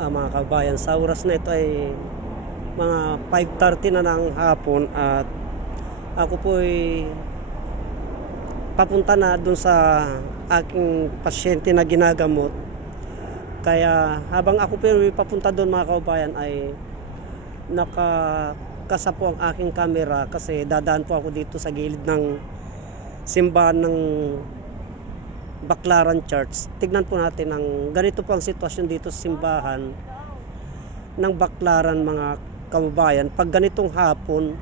Mga kabayan, sa oras na ito ay mga 5:30 na ng hapon at ako po ay papunta na dun sa aking pasyente na ginagamot. Kaya habang ako po ay papunta dun mga kabayan ay nakakasa po ang aking camera kasi dadaan po ako dito sa gilid ng simbahan ng Baclaran Church. Tignan po natin ang ganito po ang sitwasyon dito sa simbahan ng Baclaran mga kababayan. Pag ganitong hapon,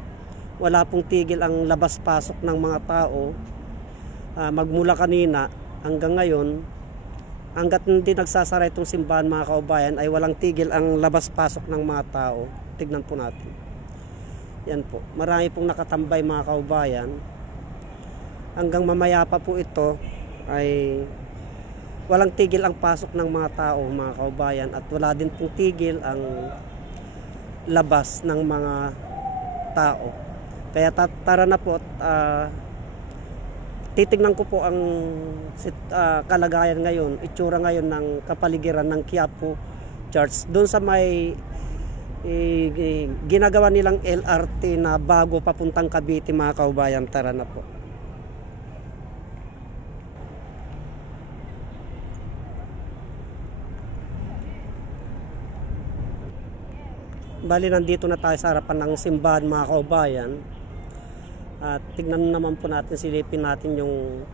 wala pong tigil ang labas-pasok ng mga tao. Magmula kanina hanggang ngayon, hanggat hindi nagsasara itong simbahan mga kababayan, ay walang tigil ang labas-pasok ng mga tao. Tignan po natin. Yan po. Marami pong nakatambay mga kababayan. Hanggang mamaya pa po ito ay walang tigil ang pasok ng mga tao mga kababayan at wala din pong tigil ang labas ng mga tao. Kaya tara na po titignan ko po ang kalagayan ngayon, itsura ngayon ng kapaligiran ng Quiapo Church doon sa may ginagawa nilang LRT na bago papuntang Cavite mga kababayan. Tara na po. Bali, nandito na tayo sa harapan ng simbahan mga kababayan. At tignan naman po natin, silipin natin yung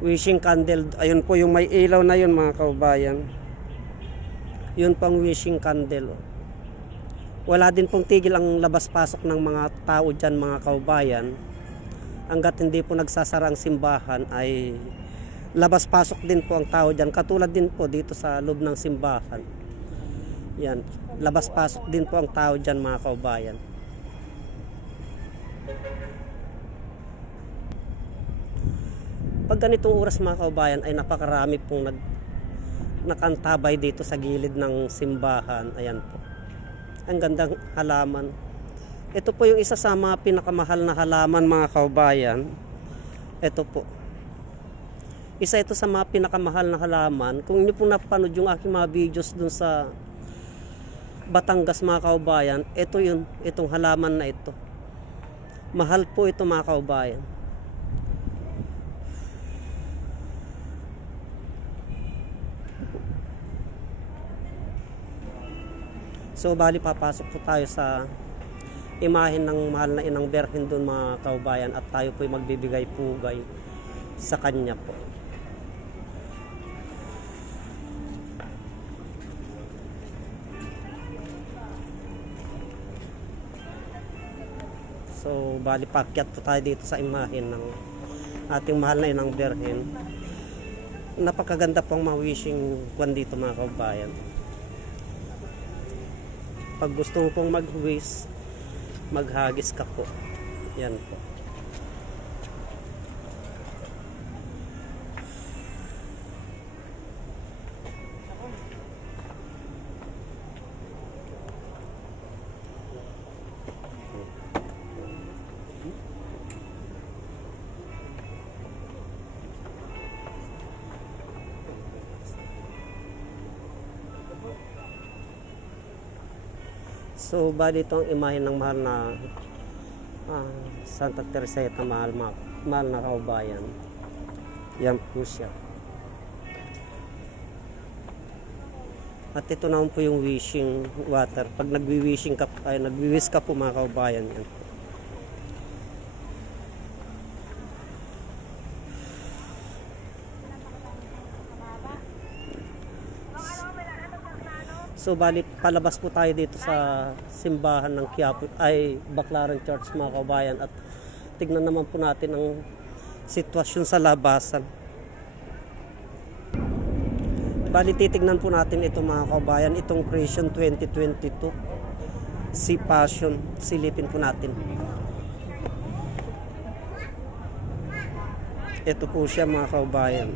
wishing candle. Ayun po yung may ilaw na yun mga kababayan. Yun pang wishing candle. Wala din pong tigil ang labas-pasok ng mga tao dyan mga kababayan. Hanggat hindi po nagsasara ang simbahan ay labas-pasok din po ang tao dyan. Katulad din po dito sa loob ng simbahan. Yan, labas-pasok din po ang tao dyan mga kaubayan. Pag ganitong oras mga kaubayan ay napakarami pong nakantabay dito sa gilid ng simbahan. Ayan po, ang gandang halaman. Ito po yung isa sa mga pinakamahal na halaman mga kaubayan. Ito po, isa ito sa mga pinakamahal na halaman. Kung inyo po napanood yung aking mga videos dun sa Batangas mga kaubayan, ito yun, itong halaman na ito. Mahal po ito mga kaubayan. So bali, papasok po tayo sa imahen ng mahal na inang Berhen doon mga kaubayan at tayo po magbibigay pugay sa kanya po. So bali, paakyat po tayo dito sa imahen ng ating mahal na inang Berhen. Napakaganda pong mga wishing kwan dito mga kaubayan. Pag gusto mo pong mag-wish, maghagis ka po. Yan po. So bali, ito ang imahe ng mahal na Santa Teresita, mahal na kaubayan. Yan po siya. At ito naman po yung wishing water. Pag nagwi-wishing ka, nagwi-wish ka po mga kaubayan. Yan po. So bali, palabas po tayo dito sa simbahan ng Quiapo Baclaran Church mga kabayan at tignan naman po natin ang sitwasyon sa labasan. Bali, titignan po natin ito mga kabayan, itong Creation 2022 si Passion. Silipin po natin. Ito po siya mga kabayan.